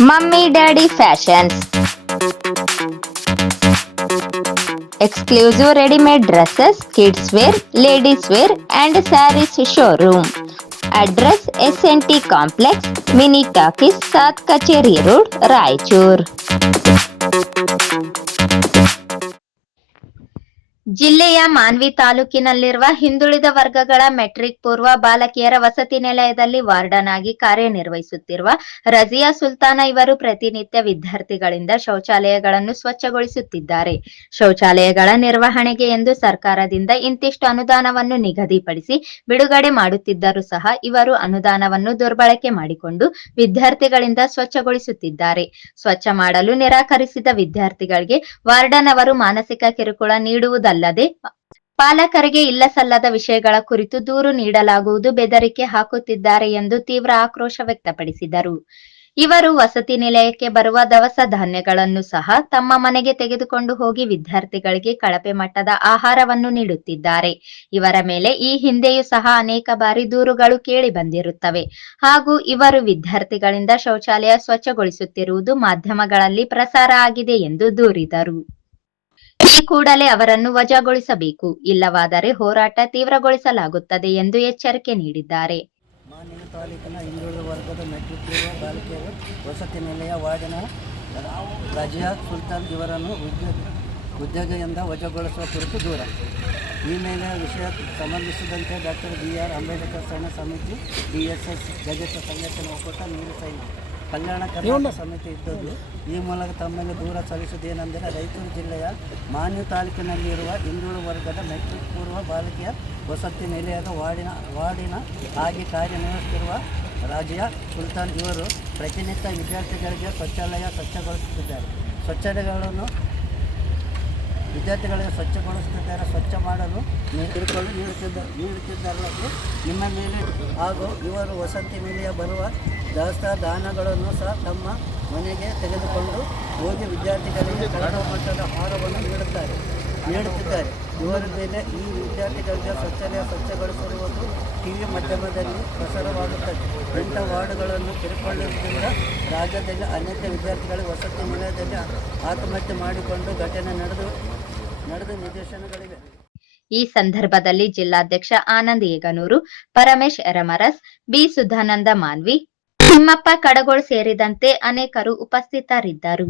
Mummy Daddy Fashions. Exclusive ready-made dresses, kids wear, ladies wear and sarees showroom. Address SNT Complex, Mini Talkies, South Kacheri Road, Raichur. ಜಿಲ್ಲೆಯ ಮಾನ್ವಿ ತಾಲೂಕಿನಲ್ಲಿರುವ ಹಿಂದುಳಿದ ವರ್ಗಗಳ metric ಪೂರ್ವ ಬಾಲಕಿಯರ ವಸತಿ ನಿಲಯದಲ್ಲಿ warden ಆಗಿ ಕಾರ್ಯನಿರ್ವಹಿಸುತ್ತಿರುವ ರಜಿಯಾ ಸುಲ್ತಾನ ಇವರು ಪ್ರತಿನಿತ್ಯ ವಿದ್ಯಾರ್ಥಿಗಳಿಂದ ಶೌಚಾಲಯಗಳನ್ನು ಸ್ವಚ್ಛಗೊಳಿಸುತ್ತಿದ್ದಾರೆ. ಶೌಚಾಲಯಗಳ ನಿರ್ವಹಣೆಗೆ ಎಂದು ಸರ್ಕಾರದಿಂದ ಇಂತಿಷ್ಟು ಅನುದಾನವನ್ನು ನಿಗದಿಪಡಿಸಿ ಬಿಡುಗಡೆ ಮಾಡುತ್ತಿದ್ದರೂ ಸಹ ಇವರು ಅನುದಾನವನ್ನು ದುರ್ಬಳಕೆ ಮಾಡಿಕೊಂಡು ವಿದ್ಯಾರ್ಥಿಗಳಿಂದ ಸ್ವಚ್ಛಗೊಳಿಸುತ್ತಿದ್ದಾರೆ. ಸ್ವಚ್ಛ ಮಾಡಲು ನಿರಾಕರಿಸಿದ ವಿದ್ಯಾರ್ಥಿಗಳಿಗೆ ವಾರ್ಡನ್ ಅವರು ಮಾನಸಿಕ ಕಿರುಕುಳ ನೀಡುವುದಲ್ಲದೆ ಪಾಲಕರಿಗೆ ಇಲ್ಲ ಸಲ್ಲದ ವಿಷಯಗಳ ಕುರಿತು ದೂರು ನೀಡಲಾಗುವುದು, ಬೆದರಿಕೆ ಹಾಕುತ್ತಿದ್ದಾರೆ ಎಂದು ತೀವ್ರ ಆಕ್ರೋಶ ವ್ಯಕ್ತಪಡಿಸಿದರು. ಇವರು ವಸತಿ ನಿಲಯಕ್ಕೆ ಬರುವ ದವಸ ಧಾನ್ಯಗಳನ್ನು ಸಹ ತಮ್ಮ ಮನೆಗೆ ತೆಗೆದುಕೊಂಡು ಹೋಗಿ ವಿದ್ಯಾರ್ಥಿಗಳಿಗೆ ಕಳಪೆ ಮಟ್ಟದ ಆಹಾರವನ್ನು ನೀಡುತ್ತಿದ್ದಾರೆ. ಇವರ ಮೇಲೆ ಈ ಹಿಂದೆಯೂ ಸಹ ಅನೇಕ ಬಾರಿ ದೂರುಗಳು ಕೇಳಿ ಬಂದಿರುತ್ತವೆ ಹಾಗೂ ಇವರು ವಿದ್ಯಾರ್ಥಿಗಳಿಂದ ಶೌಚಾಲಯ ಸ್ವಚ್ಛಗೊಳಿಸುತ್ತಿರುವುದು ಮಾಧ್ಯಮಗಳಲ್ಲಿ ಪ್ರಸಾರ ಆಗಿದೆ ಎಂದು ದೂರಿದರು. ಈ ಕೂಡಲೇ ಅವರನ್ನು ವಜಾಗೊಳಿಸಬೇಕು, ಇಲ್ಲವಾದರೆ ಹೋರಾಟ ತೀವ್ರಗೊಳಿಸಲಾಗುತ್ತದೆ ಎಂದು ಎಚ್ಚರಿಕೆ ನೀಡಿದ್ದಾರೆ. ಮಾನ್ವಿ ತಾಲೂಕಿನ ಹಿಂದುಳಿದ ವರ್ಗದ ಮೆಟ್ರಿಕ್ ಪೂರ್ವ ಬಾಲಕಿಯರ ವಸತಿ ನಿಲಯ ವಾರ್ಡನ್ ರಜಿಯಾ ಸುಲ್ತಾನ್ ಇವರನ್ನು ಉದ್ಯೋಗದಿಂದ ವಜಾಗೊಳಿಸುವ ಕುರಿತು ದೂರ. ಈ ಮೇಲೆ ವಿಷಯ ಸಂಬಂಧಿಸಿದಂತೆ ಡಾಕ್ಟರ್ BR ಅಂಬೇಡ್ಕರ್ ಸಣ್ಣ ಸಮಿತಿ, DSS ಜಗತ್ತ ಸಂಘಟನೆ ಒಕ್ಕೂಟ, ನೀರು ಕಲ್ಯಾಣ ಕರ್ನಾಟಕ ಸಮಿತಿ ಇದ್ದದ್ದು. ಈ ಮೂಲಕ ತಮ್ಮಲ್ಲಿ ದೂರ ಸಲ್ಲಿಸುವುದೇನೆಂದರೆ, ರಾಯಚೂರು ಜಿಲ್ಲೆಯ ಮಾನ್ವಿ ತಾಲೂಕಿನಲ್ಲಿರುವ ಹಿಂದುಳಿದ ವರ್ಗದ ಮೆಟ್ರಿಕ್ ಪೂರ್ವ ಬಾಲಕಿಯ ವಸತಿ ನಿಲಯದ ವಾರ್ಡಿನ ಆಗಿ ಕಾರ್ಯನಿರ್ವಹಿಸುತ್ತಿರುವ ರಜಿಯಾ ಸುಲ್ತಾನ್ ಇವರು ಪ್ರತಿನಿತ್ಯ ವಿದ್ಯಾರ್ಥಿಗಳಿಗೆ ಸ್ವಚ್ಛಗೊಳಿಸುತ್ತಿದ್ದಾರೆ. ಸ್ವಚ್ಛ ಮಾಡಲು ಕಿರುಕುಳ ನೀಡುತ್ತಿದ್ದಲ್ಲದೆ ನಿಮ್ಮ ಮೇಲೆ ಹಾಗೂ ಇವರು ವಸತಿ ನಿಲಯ ಬರುವ ದವಸ ಧಾನ್ಯಗಳನ್ನು ಸಹ ತಮ್ಮ ಮನೆಗೆ ತೆಗೆದುಕೊಂಡು ಹೋಗಿ ವಿದ್ಯಾರ್ಥಿಗಳಿಗೆ ಕಳಪೆ ಮಟ್ಟದ ಆಹಾರವನ್ನು ನೀಡುತ್ತಿದ್ದಾರೆ. ಇವರ ಮೇಲೆ ಈ ವಿದ್ಯಾರ್ಥಿಗಳಿಗೆ ಸ್ವಚ್ಛಗೊಳಿಸಿರುವುದು ಟಿವಿ ಮಾಧ್ಯಮದಲ್ಲಿ ಪ್ರಸಾರವಾಗುತ್ತದೆ. 8 ವಾರ್ಡ್ಗಳನ್ನು ಕಿರುಕುಳದಿಂದ ರಾಜ್ಯದಲ್ಲಿ ಅನೇಕ ವಿದ್ಯಾರ್ಥಿಗಳು ವಸತಿ ನಿಲಯದಲ್ಲಿ ಆತ್ಮಹತ್ಯೆ ಮಾಡಿಕೊಂಡು ಘಟನೆ ನಡೆದು ನಿದರ್ಶನಗಳಿವೆ. ಈ ಸಂದರ್ಭದಲ್ಲಿ ಜಿಲ್ಲಾಧ್ಯಕ್ಷ ಆನಂದ್ ಏಗನೂರು, ಪರಮೇಶ್ ಎರಮರಸ್, ಬಿ ಸುಧಾನಂದ ಮಾನ್ವಿ, ತಿಮ್ಮಪ್ಪ ಕಡಗೋಳ್ ಸೇರಿದಂತೆ ಅನೇಕರು ಉಪಸ್ಥಿತರಿದ್ದರು.